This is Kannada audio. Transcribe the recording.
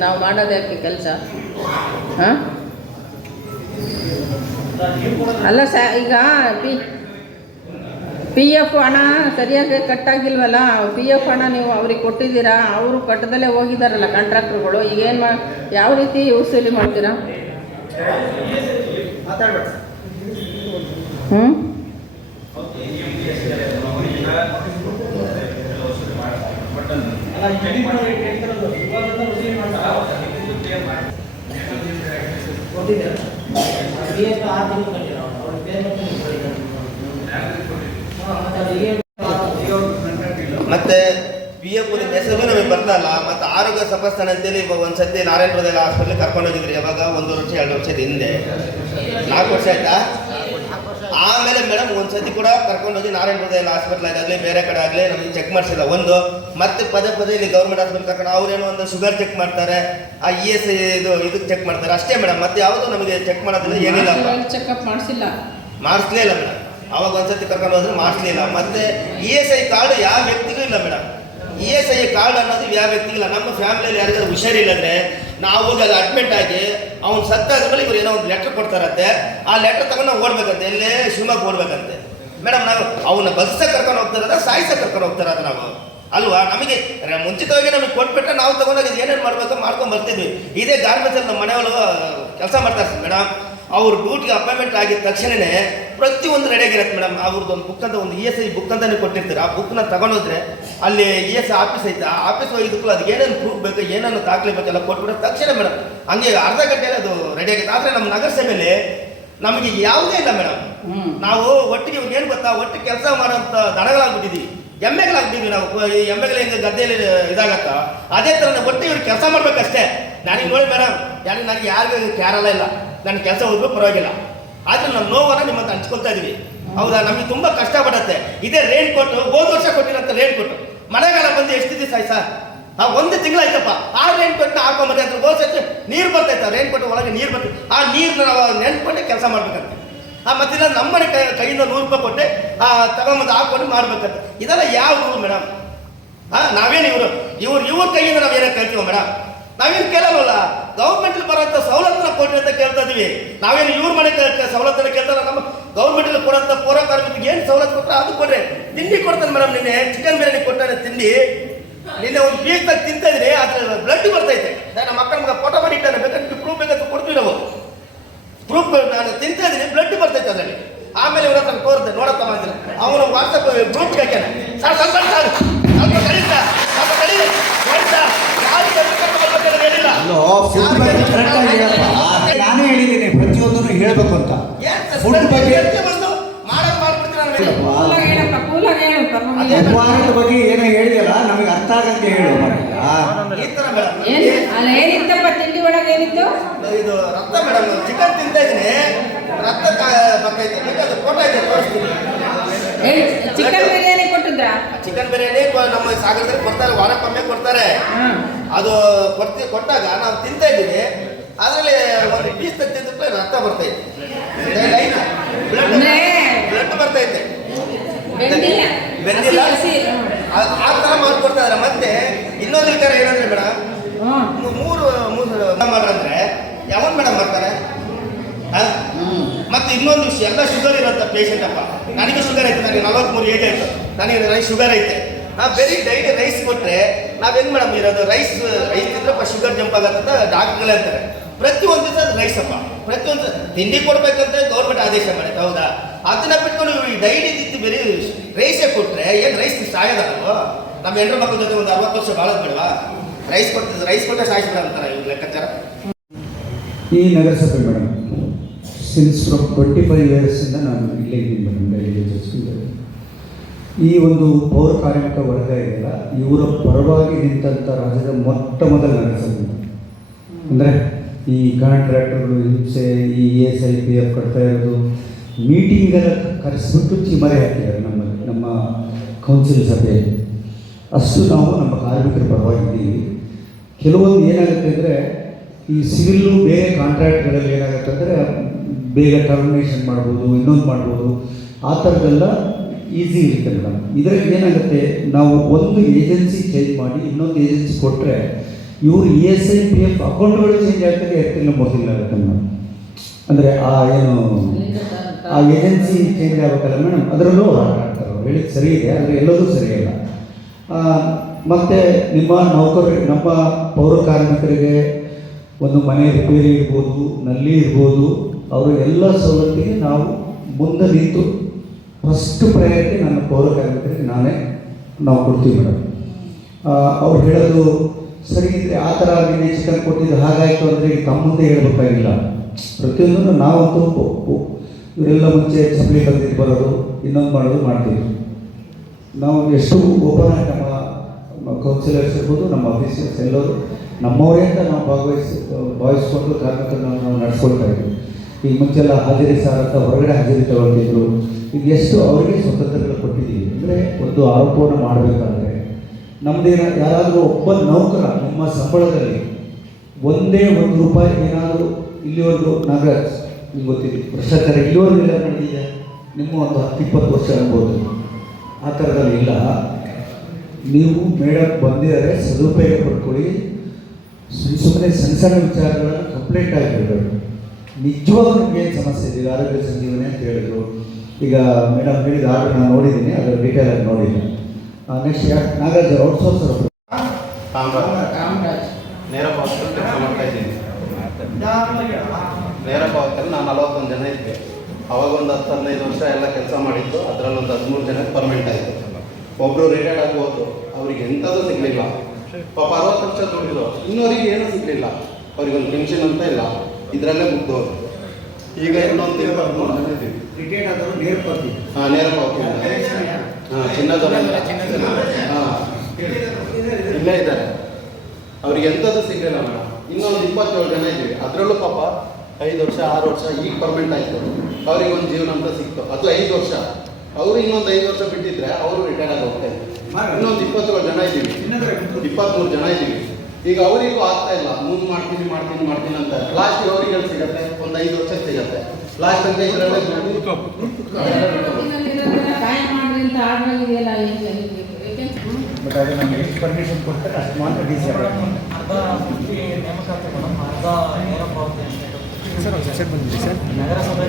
ನಾವು ಮಾಡೋದಕ್ಕೆ ಕೆಲಸ? ಹಾಂ? ಅಲ್ಲ ಸ, ಈಗ ಪಿ ಪಿ ಎಫ್ ಹಣ ಸರಿಯಾಗಿ ಕಟ್ಟಾಗಿಲ್ವಲ್ಲ ಪಿ ಎಫ್ ಹಣ ನೀವು ಅವ್ರಿಗೆ ಕೊಟ್ಟಿದ್ದೀರಾ, ಅವರು ಕಟ್ಟದಲ್ಲೇ ಹೋಗಿದ್ದಾರಲ್ಲ ಕಾಂಟ್ರಾಕ್ಟ್ರುಗಳು ಈಗ ಏನು ಮಾ, ಯಾವ ರೀತಿ ವಸೂಲಿ ಮಾಡ್ತೀರಾ? ಹ್ಞೂ ಮತ್ತೆ ಪಿ ಎಫ್ ನಿಮ್ಮ ಹೆಸರು ನಮಗೆ ಬರ್ತಲ್ಲ ಮತ್ತೆ ಆರೋಗ್ಯ ತಪಾಸಣೆ ಅಂತೇಳಿ ಇವಾಗ ಒಂದು ಸತಿ ನಾರಾಯಣಪುರದಲ್ಲಿ ಹಾಸ್ಪಿಟ್ಲಿಗೆ ಕರ್ಕೊಂಡು ಹೋಗಿದ್ರಿ, ಯಾವಾಗ? ಒಂದು ವರ್ಷ, ಎರಡು ವರ್ಷದ ಹಿಂದೆ. ನಾಲ್ಕು ವರ್ಷ ಆಯ್ತಾ? ಆಮೇಲೆ ಮೇಡಮ್ ಒಂದ್ಸತಿ ಕೂಡ ಕರ್ಕೊಂಡು ಹೋಗಿ ಹೃದಯ ಹಾಸ್ಪಿಟ್ಲ್ ಆಗಲಿ ಬೇರೆ ಕಡೆ ಆಗಲಿ ನಮಗೆ ಚೆಕ್ ಮಾಡಿಸಿಲ್ಲ. ಒಂದು ಮತ್ತೆ ಪದೇ ಪದೇ ಇಲ್ಲಿ ಗೌರ್ಮೆಂಟ್ ಹಾಸ್ಪಿಟಲ್ ಕರ್ಕೊಂಡು ಅವ್ರೇನೋ ಒಂದು ಶುಗರ್ ಚೆಕ್ ಮಾಡ್ತಾರೆ ಆ ಇ ಎಸ್ ಇದು ಇದು ಚೆಕ್ ಮಾಡ್ತಾರೆ. ಅಷ್ಟೇ ಮೇಡಮ್ ಮತ್ತೆ ಯಾವುದು ನಮಗೆ ಚೆಕ್ ಮಾಡೋದಿಲ್ಲ ಏನಿಲ್ಲ ಚೆಕಪ್ ಮಾಡಿಸಿಲ್ಲ. ಮಾಡಿಸ್ಲೇ ಇಲ್ಲ ಮೇಡಮ್ ಅವಾಗ ಒಂದ್ಸತಿ ಕರ್ಕೊಂಡು ಹೋದ್ರೆ ಮಾಡಿಸ್ಲಿಲ್ಲ ಮತ್ತೆ ಇ ಎಸ್ ಐ ಕಾರ್ಡ್ ಯಾವ ವ್ಯಕ್ತಿಗೂ ಇಲ್ಲ madam E S I card ಅನ್ನೋದು ಯಾವ ವ್ಯಕ್ತಿಗೂ ಇಲ್ಲ. ನಮ್ಮ ಫ್ಯಾಮಿಲಿಯಲ್ಲಿ ಯಾರಿಗಾದ್ರು ಹುಷಾರಿಲ್ಲಂದ್ರೆ ನಾವು ಹೋಗಿ ಅಲ್ಲಿ ಅಡ್ಮಿಟ್ ಆಗಿ ಅವ್ನು ಸತ್ತಾದ್ಮೇಲೆ ಇವ್ರು ಏನೋ ಒಂದು ಲೆಟರ್ ಕೊಡ್ತಾರಂತೆ. ಆ ಲೆಟರ್ ತಗೊಂಡು ನಾವು ಓಡ್ಬೇಕಂತೆ. ಎಲ್ಲೇ ಶಿವಮೊಗ್ಗ ಓಡ್ಬೇಕಂತೆ. ಮೇಡಮ್ ನಾವು ಅವನ್ನ ಬಸ್ಸ ಕರ್ಕೊಂಡು ಹೋಗ್ತಾರದ, ಸಾಯಿಸ ಕರ್ಕೊಂಡು ಹೋಗ್ತಾರದ ನಾವು. ಅಲ್ವಾ? ನಮಗೆ ಮುಂಚಿತವಾಗಿ ನಮಗೆ ಕೊಟ್ಬಿಟ್ರೆ ನಾವು ತಗೊಂಡೋಗಿ ಏನೇನು ಮಾಡ್ಬೇಕು ಮಾಡ್ಕೊಂಡು ಬರ್ತಿದ್ವಿ. ಇದೇ ಗಾರ್ಮೆಂಟ್ಸಲ್ಲಿ ನಮ್ಮ ಮನೆಯವರು ಕೆಲಸ ಮಾಡ್ತಾರೆ ಮೇಡಮ್ ಅವ್ರು ಡ್ಯೂಟಿಗೆ ಅಪಾಯಿಂಟ್ಮೆಂಟ್ ಆಗಿದ ತಕ್ಷಣನೇ ಪ್ರತಿಯೊಂದು ರೆಡಿಯಾಗಿರುತ್ತೆ ಮೇಡಮ್ ಅವ್ರದ್ದು ಒಂದು ಬುಕ್ ಅಂತ ಒಂದು ಇ ಎಸ್ ಐ ಬುಕ್ ಅಂತಲೇ ಕೊಟ್ಟಿರ್ತಾರೆ. ಆ ಬುಕ್ನ ತಗೊಂಡೋದ್ರೆ ಅಲ್ಲಿ ಇ ಎಸ್ ಐ ಆಫೀಸ್ ಐತೆ. ಆ ಆಫೀಸ್ ಹೋಗಿದ್ದಕ್ಕೂ ಅದು ಏನೇನು ಪ್ರೂಫ್ ಬೇಕು ಏನೇನು ದಾಖಲೆ ಬೇಕೆಲ್ಲ ಕೊಟ್ಬಿಟ್ರೆ ತಕ್ಷಣ ಮೇಡಮ್ ಹಂಗೆ ಅರ್ಧ ಗಂಟೆಯಲ್ಲಿ ಅದು ರೆಡಿ ಆಗುತ್ತೆ. ಆದರೆ ನಮ್ಮ ನಗರಸಭೆಯಲ್ಲಿ ನಮಗೆ ಯಾವುದೇ ಇಲ್ಲ ಮೇಡಮ್ ಹ್ಞೂ ನಾವು ಒಟ್ಟಿಗೆ ಏನು ಗೊತ್ತಾ? ಒಟ್ಟು ಕೆಲಸ ಮಾಡೋಂಥ ದನಗಳಾಗ್ಬಿಟ್ಟಿದ್ದೀವಿ ಎಮ್ಮೆಗಳಾಗ್ಬಿಟ್ಟಿದ್ವಿ ನಾವು. ಈ ಎಮ್ಮೆಗಳು ಹೆಂಗೆ ಗದ್ದೆಯಲ್ಲಿ ಇದಾಗತ್ತ? ಅದೇ ಥರ ಒಟ್ಟು ಒಟ್ಟಿಗೆ ಇವ್ರು ಕೆಲಸ ಮಾಡ್ಬೇಕಷ್ಟೇ. ನನಗೆ ನೋಡಿ ಮೇಡಮ್ ನನಗೆ ನನಗೆ ಯಾರಿಗೂ ಕ್ಯಾರಲ್ಲ ಇಲ್ಲ. ನನ್ನ ಕೆಲಸ ಹೋಗ್ಬೇಕು ಪರವಾಗಿಲ್ಲ. ಆದ್ರೆ ನಮ್ಮ ನೋವನ್ನು ನಿಮ್ಮಂತ ಹಂಚ್ಕೊಳ್ತಾ ಇದೀವಿ. ಹೌದಾ? ನಮಗೆ ತುಂಬಾ ಕಷ್ಟ ಪಡತ್ತೆ ಇದೇ ರೇನ್ ಕೊಟ್ಟು ಹೋದ ವರ್ಷ ಕೊಟ್ಟಿರಂತ ರೇನ್ ಕೊಟ್ಟು ಮಳೆಗಾಲ ಬಂದು ಎಷ್ಟು ದಿವಸ ಆಯ್ತಾ? ಆ ಒಂದು ತಿಂಗಳಾಯ್ತಪ್ಪ. ಆ ರೇನ್ ಕೊಟ್ಟು ಹಾಕೊಂಬರ್ರಿ. ಅಂತ ಹೋದ ನೀರು ಬರ್ತೈತೆ ರೇನ್ ಕೋಟ್ ಒಳಗೆ ನೀರು ಬರ್ತೈತೆ ಆ ನೀರನ್ನ ನಾವು ನೆನ್ಕೊಂಡೆ ಕೆಲಸ ಮಾಡ್ಬೇಕಂತೆ. ಆ ಮತ್ತಿಲ್ಲ ನಮ್ಮನೆ ಕೈ, ಕೈಯಿಂದ ನೂರು ರೂಪಾಯಿ ಕೊಟ್ಟೆ, ಆ ತಗೊಂಬಂದು ಹಾಕೊಂಡು ಮಾಡ್ಬೇಕಂತ. ಇದೆಲ್ಲ ಯಾವ ಊರು ಮೇಡಮ್ ಹಾ ನಾವೇನು ಇವರು? ಇವ್ರು, ಇವ್ರ ಕೈಯಿಂದ ನಾವೇನೋ ಕೇಳ್ತೀವ ಮೇಡಮ್ ನಾವೇನು ಕೇಳಲ್ವಲ್ಲ? ಗೌರ್ಮೆಂಟ್ ಬರೋಂಥ ಸವಲತ್ತನ್ನ ಕೊಡ್ರಿ ಅಂತ ಕೇಳ್ತಾ ಇದೀವಿ ನಾವೇನು ಇವ್ರ ಮನೆ ಸವಲತ್ತನ್ನು ಕೇಳ್ತಾರ ನಮ್ಮ ಗೌರ್ಮೆಂಟ್ ಕೊಡೋಂಥ ಪೌರ ಕಾರ್ಮಿಕರಿಗೆ ಏನು ಸವಲತ್ತು ಕೊಟ್ಟರೆ ಅದು ಕೊಡ್ರಿ. ತಿಂಡಿ ಕೊಡ್ತಾನೆ ಮೇಡಮ್ ನಿನ್ನೆ. ಚಿಕನ್ ಬಿರಿಯಾನಿ ಕೊಟ್ಟಾನೆ ತಿಂಡಿ. ನಿನ್ನೆ ಒಂದು ಪೀಸ್ದಾಗ ತಿಂತಾ ಇದ್ರಿ ಅದ್ರ ಬ್ಲಡ್ ಬರ್ತೈತೆ ನಮ್ಮ ಅಕ್ಕನ ಮಗ ಫೋಟೋ ಮಾಡಿ ಇಟ್ಟಾನೆ. ಬೇಕಾದ್ರೆ ಪ್ರೂಫ್ ಬೇಕಂತ ಕೊಡ್ತೀವಿ ನಾವು. ಪ್ರೂಫ್ ನಾನು ತಿಂತಾ ಬ್ಲಡ್ ಬರ್ತೈತೆ ಅದರಲ್ಲಿ. ಆಮೇಲೆ ಇವ್ರ ಹತ್ರ ತೋರಿದೆ ನೋಡತ್ತ ಅಂತಾರೆ ಅವನು ವಾಟ್ಸಪ್ ಪ್ರೂಫ್ ಹಾಕ್ಯಾನೆ. ಸರ್ ಸರ್ ಸರ್ ಸ್ವಲ್ಪ ಕಡಿ ಸರ್ ಸ್ವಲ್ಪ ಕಡಿ ನೋಡಿ ಸರ್ ಯಾರು ಕರ್ಕೊಂಡು ಬರ್ಬೇಕು ಅಂತ ಹೇಳಿಲ್ಲ ಅಲ್ಲೋ ಫುಡ್ ಬಗ್ಗೆ ಕರೆಕ್ಟ್ ಆಗಿ ಹೇಳಪ್ಪ. ನಾನೇ ಹೇಳಿದ್ದೀನಿ ಪ್ರತಿಯೊಂದನ್ನು ಹೇಳಬೇಕು ಅಂತ. ಫುಡ್ ಬಗ್ಗೆ ಉಪಹಾರದ ಬಗ್ಗೆ ಏನೋ ಹೇಳಿದಲ್ಲ ನಮಗೆ ಅರ್ಥ ಆಗಂತ ಹೇಳು ಮಾರಾಯ. ಈ ಮೇಡಮ್ ಏನು ಅಲ್ಲ ಏನಿತ್ತಪ್ಪ ತಿಂಡಿ ಒಳಗೆ ಏನಿತ್ತು? ಇದು ರಕ್ತ ಮೇಡಮ್ ಚಿಕನ್ ತಿಂತಾ ಇದ್ದೀನಿ ರಕ್ತ ಬರ್ತೈತೆ ಅದು ಫೋಟೋ ಇದೆ ತೋರಿಸ್ತೀನಿ. ಚಿಕನ್ ಚಿಕನ್ ಬಿರಿಯಾನಿ ಕೊ- ನಮ್ಮ ಸಾಗರದಲ್ಲಿ ಕೊಡ್ತಾರೆ ವಾರಕ್ಕೊಮ್ಮೆ ಕೊಡ್ತಾರೆ. ಅದು ಕೊಡ್ತಿ ಕೊಟ್ಟಾಗ ನಾವು ತಿಂತಾ ಇದ್ದೀನಿ ಅದರಲ್ಲಿ ಒಂದು ಪೀಸ್ ತಿಂದ ರಕ್ತ ಬರ್ತಾ ಇದೆ. ಬ್ಲಡ್ ಬರ್ತಾ ಬೆಂದಿಲ್ಲ. ಬೆಂದಿಲ್ಲ? ಆ- ತರ ಥರ ಮಾಡ್ಕೊಡ್ತಾ ಇದಾರೆ ಮತ್ತೆ ಇನ್ನೊಂದು ವಿಚಾರ ಏನಂದ್ರೆ ಮೇಡಮ್ ಮೂರು ಮೂರು ಮಾಡ್ರಂದ್ರೆ ಯಾವನ್ ಮೇಡಮ್ ಮಾಡ್ತಾರೆ? ಮತ್ತೆ ಇನ್ನೊಂದು ವಿಷಯ ಎಲ್ಲ ಶುಗರ್ ಇರುತ್ತೆ ಪೇಷಂಟ್ ಅಪ್ಪ. ನನಗೆ ಶುಗರ್ ಐತೆ ನನಗೆ ನಲವತ್ಮೂರು ಏಜ್ ಆಯ್ತು. ನನಗೆ ರೈಸ್ ಶುಗರ್ ಐತೆ. ನಾವು ಬರೀ ಡೈಲಿ ರೈಸ್ ಕೊಟ್ಟರೆ ನಾವೇನು ಮೇಡಮ್ ಇರೋದು? ರೈಸ್ ರೈಸ್ ತಿಂದ್ರೆ ಶುಗರ್ ಜಂಪ್ ಆಗತ್ತೆ ಅಂತ ಡಾಕ್ಟರ್ಗಳೇ ಅಂತಾರೆ ಪ್ರತಿಯೊಂದು ಸಹ ರೈಸ್ ಅಪ್ಪ. ಪ್ರತಿಯೊಂದು ತಿಂಡಿ ಕೊಡ್ಬೇಕಂತ ಗೌರ್ಮೆಂಟ್ ಆದೇಶ ಮಾಡಿದೆ, ಹೌದಾ? ಅದನ್ನ ಬಿಟ್ಕೊಂಡು ಈ ಡೈಲಿ ತಿಂದು ಬರೀ ರೈಸೇ ಕೊಟ್ಟರೆ ಏನು ರೈಸ್ ಸಾಯದ ನಾವು ನಮ್ಮ ಹೆಣ್ಣು ಮಕ್ಕಳ ಜೊತೆ ಒಂದು ಅರವತ್ತು ವರ್ಷ ಬಾಳೋದು ಬೇಡವಾ? ರೈಸ್ ಕೊಡ್ತಿದ್ದು ರೈಸ್ ಕೊಟ್ಟರೆ ಸಾಯಿಸ್ಬಿಡ ಅಂತಾರೆ ಇವ್ರ ಲೆಕ್ಕಾಚಾರ? ಈ ನಗರಸಭೆ madam since from twenty five ಇಯರ್ಸಿಂದ ನಾನು ಇಲ್ಲೇ ಇದ್ದೀನಿ ಮೇಡಮ್. ಈ ಒಂದು ಪೌರ ಕಾರ್ಮಿಕ ವರ್ಗ ಇದೆಯಲ್ಲ, ಇವರ ಪರವಾಗಿ ನಿಂತಹ ರಾಜ್ಯದ ಮೊಟ್ಟ ಮೊದಲ ನಗರಸಭೆ ಅಂದರೆ ಈ ಕಾಂಟ್ರಾಕ್ಟರ್ಗಳು ಹಿಂಸೆ, ಈ E S I P F ಕಟ್ತಾ ಇರೋದು ಮೀಟಿಂಗೆಲ್ಲ ಕರೆಸಿಬಿಟ್ಟು ಚಿಮರೆ ಹಾಕಿದ್ದಾರೆ ನಮ್ಮಲ್ಲಿ, ನಮ್ಮ ಕೌನ್ಸಿಲ್ ಸಭೆಯಲ್ಲಿ. ಅಷ್ಟು ನಾವು ನಮ್ಮ ಕಾರ್ಮಿಕರ ಪರವಾಗಿದ್ದೀವಿ. ಕೆಲವೊಂದು ಏನಾಗುತ್ತೆ ಅಂದರೆ, ಈ ಸಿವಿಲ್ಲು ಬೇರೆ ಕಾಂಟ್ರಾಕ್ಟ್ಗಳಲ್ಲಿ ಏನಾಗುತ್ತೆ ಅಂದರೆ, ಬೇಗ ಟರ್ಮಿನೇಷನ್ ಮಾಡ್ಬೋದು, ಇನ್ನೊಂದು ಮಾಡ್ಬೋದು. ಆ ಥರದ್ದೆಲ್ಲ ಈಸಿ ಇರುತ್ತೆ ಮೇಡಮ್ ಇದರಲ್ಲಿ ಏನಾಗುತ್ತೆ, ನಾವು ಒಂದು ಏಜೆನ್ಸಿ ಚೇಂಜ್ ಮಾಡಿ ಇನ್ನೊಂದು ಏಜೆನ್ಸಿ ಕೊಟ್ಟರೆ ಇವರು E S I P F ಅಕೌಂಟ್ಗಳು ಚೇಂಜ್ ಆಗ್ತದೆ ಎರಡು ತಿಂಗಳು ಆಗುತ್ತೆ ಮೇಡಮ್ ಅಂದರೆ ಆ ಏನು, ಆ ಏಜೆನ್ಸಿ ಚೇಂಜ್ ಆಗಬೇಕಲ್ಲ ಮೇಡಮ್ ಅದರಲ್ಲೂ ಆಡ್ತಾರೆ ಅವ್ರು ಹೇಳಿದ್ದು ಸರಿ ಇದೆ, ಆದರೆ ಎಲ್ಲದೂ ಸರಿಯಿಲ್ಲ ಮತ್ತೆ ನಿಮ್ಮ ನೌಕರರು ನಮ್ಮ ಪೌರ ಕಾರ್ಮಿಕರಿಗೆ ಒಂದು ಮನೆ ರಿಪೇರಿ ಇರ್ಬೋದು, ನಲ್ಲಿ ಇರ್ಬೋದು, ಅವರ ಎಲ್ಲ ಸವಲತ್ತಿಗೆ ನಾವು ಮುಂದೆ ನಿಂತು ಫಸ್ಟ್ ಪ್ರಯಾರಿಟಿ ನನ್ನ ಪೌರಕಾರ್ಮಿಕರಿಗೆ ನಾನೇ ನಾವು ಕೊಡ್ತೀವಿ ಮೇಡಮ್. ಅವ್ರು ಹೇಳೋದು ಸರಿ ಇದ್ರೆ ಆ ಥರ ನಿನ್ನೆ ಚಿಕನ್ ಕೊಟ್ಟಿದ್ದು ಹಾಗಾಯಿತು ಅಂದರೆ ಈಗ ತಮ್ಮ ಮುಂದೆ ಹೇಳ್ಬೇಕಾಗಿಲ್ಲ. ಪ್ರತಿಯೊಂದನ್ನು ನಾವಂತೂ ಒ- ಒ- ಇವರೆಲ್ಲ ಮುಂಚೆ ಚಪ್ಪಲಿ ಬಂದಿದ್ದು ಬರೋದು, ಇನ್ನೊಂದು ಮಾಡೋದು ಮಾಡ್ತೀವಿ. ನಾವು ಎಷ್ಟು ಓಪನ್ ಆಗಿ ನಮ್ಮ ಕೌನ್ಸಿಲರ್ಸ್ ಇರ್ಬೋದು, ನಮ್ಮ ಆಫೀಸರ್ಸ್ ಎಲ್ಲರೂ ನಮ್ಮವರೇ ಅಂತ ನಾವು ಭಾಗವಹಿಸಿ, ಭಾವಿಸ್ಕೊಂಡು ಕಾರ್ಮಿಕರನ್ನ ನಾವು ನಡ್ಸ್ಕೊಳ್ತಾ ಇದ್ವಿ ಈಗ ಮುಂಚೆಲ್ಲ ಹಾಜರಿ ಸಾರ್ ಅಂತ ಹೊರಗಡೆ ಹಾಜರಿ ತಗೊಳ್ತಿದ್ರು. ಈಗ ಎಷ್ಟು ಅವರಿಗೆ ಸ್ವತಂತ್ರಗಳು ಕೊಟ್ಟಿದ್ದೀವಿ. ಅಂದರೆ ಒಂದು ಆರೋಪವನ್ನು ಮಾಡಬೇಕಾದ್ರೆ ನಮ್ಮದೇನ ಯಾರಾದರೂ ಒಬ್ಬ ನೌಕರ ನಮ್ಮ ಸಂಬಳದಲ್ಲಿ ಒಂದೇ ಒಂದು ರೂಪಾಯಿ ಏನಾದರೂ ಇಲ್ಲಿವರೆಗೂ ನಾಗರಾಜ್ ನಿಮ್ಗೆ ಗೊತ್ತಿದೆ. ಭ್ರಷ್ಟಾಚಾರ ಇಲ್ಲಿವರೆಗೂ ಎಲ್ಲ ನಡೆದಿದೆ. ನಿಮ್ಮ ಒಂದು ಹತ್ತು, ಇಪ್ಪತ್ತು ವರ್ಷ ಅನ್ಬೋದು. ಆ ಥರದಲ್ಲಿ ಇಲ್ಲ. ನೀವು ಮೇಡಮ್ ಬಂದಿದ್ದಾರೆ, ಸದುಪಯೋಗ ಪಡ್ಕೊಳ್ಳಿ. ಸುಮ್ಮನೆ ಸಣ್ಣ ಸಣ್ಣ ವಿಚಾರಗಳನ್ನು ಕಂಪ್ಲೇಂಟ್ ಆಗಿರಬೇಕು ನಿಜವಾಗ್ಲೂ ನಿಮ್ಗೆ ಏನು ಸಮಸ್ಯೆ ಇದೆ ಆರೋಗ್ಯ ಸಂಜೀವನೆ ಅಂತ ಹೇಳಿದ್ರು. ಈಗ ಮೇಡಮ್ ಹೇಳಿದ ಆರ್ಡರ್ ನಾನು ನೋಡಿದ್ದೀನಿ ಅದರ ಡೀಟೇಲ್ ಆಗಿ ನೋಡಿಲ್ಲ ನೆಕ್ಸ್ಟ್ ನಾಗರಾಜ್ ಔಟ್ಸೋರ್ಸರ್ ಕಾಮರಾಜ್. ನೇರ ಕೆಲಸ ಮಾಡ್ತಾ ಇದ್ದೀನಿ. ನೇರ ಪಾವತಿಯಲ್ಲಿ ನಾನು ನಲವತ್ತೊಂದು ಜನ ಇದ್ದೆ. ಅವಾಗ ಒಂದು ಹತ್ತು ಹದಿನೈದು ವರ್ಷ ಎಲ್ಲ ಕೆಲಸ ಮಾಡಿದ್ದು ಅದರಲ್ಲಿ ಒಂದು ಹದಿಮೂರು ಜನ ಪರ್ಮನೆಂಟ್ ಆಯಿತು ಒಬ್ಬರು ರಿಟೈರ್ಡ್ ಆಗಿ ಹೋದ್ರು ಅವ್ರಿಗೆ ಎಂಥದ್ದು ಸಿಗಲಿಲ್ಲ. ಪಾಪ ಅರವತ್ತು ವರ್ಷ ದುಡಿದ್ರು ಇನ್ನೋರಿಗೆ ಏನೂ ಸಿಗಲಿಲ್ಲ. ಅವ್ರಿಗೆ ಒಂದು ಪೆನ್ಷನ್ ಅಂತ ಇಲ್ಲ. ಇದರಲ್ಲೇ ಮುಗ್ದವ್ರು ಈಗ ಇನ್ನೊಂದು ಆದವರು ನೇರ ಪಾವತಿ ಹಾಂ ನೇರ ಪಾವತಿ ಹಾಂ ಚಿನ್ನದವರ ಹಾಂ ಇಲ್ಲೇ ಇದ್ದಾರೆ. ಅವ್ರಿಗೆ ಎಂಥದ್ದು ಸಿಗಲಿಲ್ಲ ಮೇಡಮ್ ಇನ್ನೊಂದು ಇಪ್ಪತ್ತೇಳು ಜನ ಇದ್ದೀವಿ. ಅದರಲ್ಲೂ ಪಾಪ ಐದು ವರ್ಷ ಆರು ವರ್ಷ ಈಗ ಪರ್ಮನೆಂಟ್ ಆಯಿತು. ಅವ್ರಿಗೆ ಒಂದು ಜೀವನ ಅಂತ ಸಿಕ್ತು. ಅದು ಐದು ವರ್ಷ. ಅವರು ಇನ್ನೊಂದು ಐದು ವರ್ಷ ಬಿಟ್ಟಿದ್ರೆ ಅವರು ರಿಟೈರ್ ಆಗಿ ಹೋಗ್ತಾ ಇದ್ದಾರೆ. ಇನ್ನೊಂದು ಇಪ್ಪತ್ತೇಳು ಜನ ಇದ್ದೀವಿ. ಇಪ್ಪತ್ತ್ಮೂರು ಜನ ಇದ್ದೀವಿ. ಈಗ ಅವರಿಗೂ ಆಗ್ತಾ ಇಲ್ಲ. ಮುಂದೆ ಮಾಡ್ತೀನಿ ಮಾಡ್ತೀನಿ ಮಾಡ್ತೀನಿ ಅಂತ. ಲಾಸ್ಟ್ ಅವರಿಗೆ ಸಿಗತ್ತೆ ಒಂದು ಐದು ವರ್ಷ ಸಿಗತ್ತೆ ಲಾಸ್ಟ್ ಅಂತ ಇದರಲ್ಲೇ ಅಂತ ಬಟ್ ಅದು ನಮಗೆ ಪರ್ಮಿಷನ್ ಕೊಡ್ತಾರೆ ಅಷ್ಟು ಮಾತ್ರ ಡಿ ಸಿ ಅರ್ಧ ವೃತ್ತಿ ನೇಮಕಾತಿ ಮೇಡಮ್ ಅರ್ಧ ನೇರ ಪಾವತಿ ಅಂತ ನಗರಸಭೆ